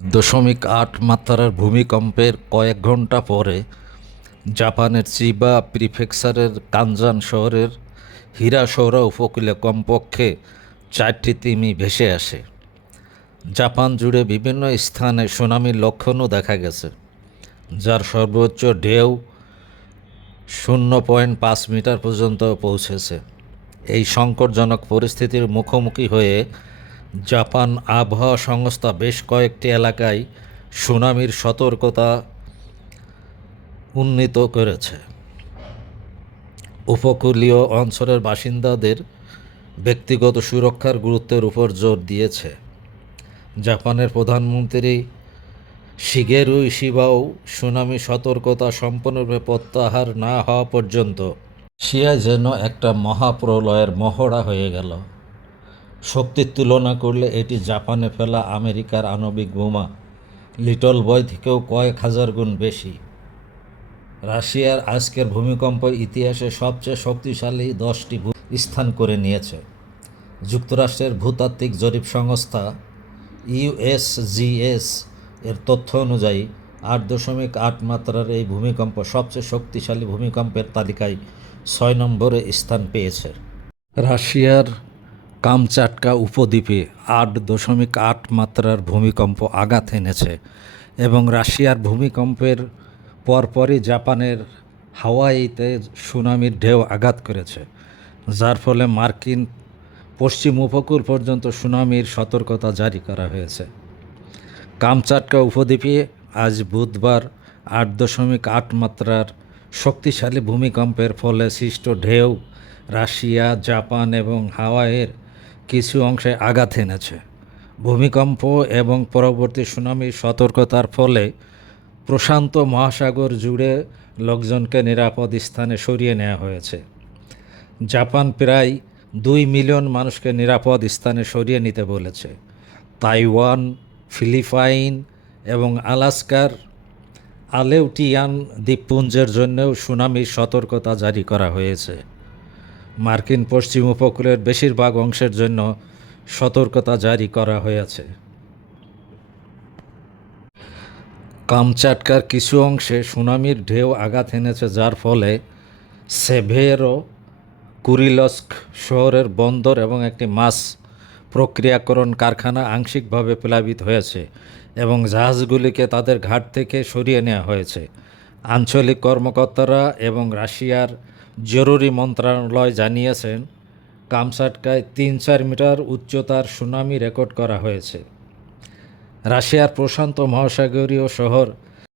দশমিক ৮ মাত্রার ভূমিকম্পের কয়েক ঘন্টা পরে জাপানের চিবা প্রিফেকচারের কানজান শহরের হিরাশিরা উপকূলে কমপক্ষে 4টি তিমি ভেসে আসে। জাপান জুড়ে বিভিন্ন স্থানে সুনামির লক্ষণও দেখা গেছে, যার সর্বোচ্চ ঢেউ 0.5 মিটার পর্যন্ত পৌঁছেছে। এই সংকটজনক পরিস্থিতির মুখোমুখি হয়ে জাপান আবহাওয়া সংস্থা বেশ কয়েকটি এলাকায় সুনামির সতর্কতা উন্নীত করেছে। উপকূলীয় অঞ্চলের বাসিন্দাদের ব্যক্তিগত সুরক্ষার গুরুত্বের উপর জোর দিয়েছে। জাপানের প্রধানমন্ত্রী শিগেরু ইশিবাও সুনামি সতর্কতা সম্পূর্ণরূপে প্রত্যাহার না হওয়া পর্যন্ত এশিয়ায় যেন একটা মহাপ্রলয়ের মহড়া হয়ে গেল। শক্তির তুলনা করলে এটি জাপানে ফেলা আমেরিকার আণবিক বোমা লিটল বয় থেকেও কয়েক হাজার গুণ বেশি। রাশিয়ার আজকের ভূমিকম্প ইতিহাসে সবচেয়ে শক্তিশালী 10টি স্থান করে নিয়েছে। যুক্তরাষ্ট্রের ভূতাত্ত্বিক জরিপ সংস্থা ইউএসজিএস এর তথ্য অনুযায়ী 8.8 মাত্রার এই ভূমিকম্প সবচেয়ে শক্তিশালী ভূমিকম্পের তালিকায় 6 নম্বরে স্থান পেয়েছে। রাশিয়ার কামচাটকা উপদ্বীপে 8.8 মাত্রার ভূমিকম্প আঘাত এনেছে এবং রাশিয়ার ভূমিকম্পের পরপরই জাপানের হাওয়াইতে সুনামির ঢেউ আঘাত করেছে, যার ফলে মার্কিন পশ্চিম উপকূল পর্যন্ত সুনামির সতর্কতা জারি করা হয়েছে। কামচাটকা উপদ্বীপে আজ বুধবার 8.8 মাত্রার শক্তিশালী ভূমিকম্পের ফলে সৃষ্ট ঢেউ রাশিয়া, জাপান এবং হাওয়াইয়ের কিছু অংশে আঘাত এনেছে। ভূমিকম্প এবং পরবর্তী সুনামির সতর্কতার ফলে প্রশান্ত মহাসাগর জুড়ে লোকজনকে নিরাপদ স্থানে সরিয়ে নেওয়া হয়েছে। জাপান প্রায় 2 মিলিয়ন মানুষকে নিরাপদ স্থানে সরিয়ে নিতে বলেছে। তাইওয়ান, ফিলিপাইন এবং আলাস্কার আলেউটিয়ান দ্বীপপুঞ্জের জন্যও সুনামির সতর্কতা জারি করা হয়েছে। মার্কিন পশ্চিম উপকূলের বেশিরভাগ অংশের জন্য সতর্কতা জারি করা হয়েছে। কামচাটকার কিছু অংশে সুনামির ঢেউ আঘাত এনেছে, যার ফলে সেভেরো কুরিলস্ক শহরের বন্দর এবং একটি মাছ প্রক্রিয়াকরণ কারখানা আংশিকভাবে প্লাবিত হয়েছে এবং জাহাজগুলিকে তাদের ঘাট থেকে সরিয়ে নেওয়া হয়েছে। আঞ্চলিক কর্মকর্তারা এবং রাশিয়ার জরুরি মন্ত্রণালয় জানিয়েছেন, কামচাটকায় 3-4 মিটার উচ্চতার সুনামি রেকর্ড করা হয়েছে। রাশিয়ার প্রশান্ত মহাসাগরীয় শহর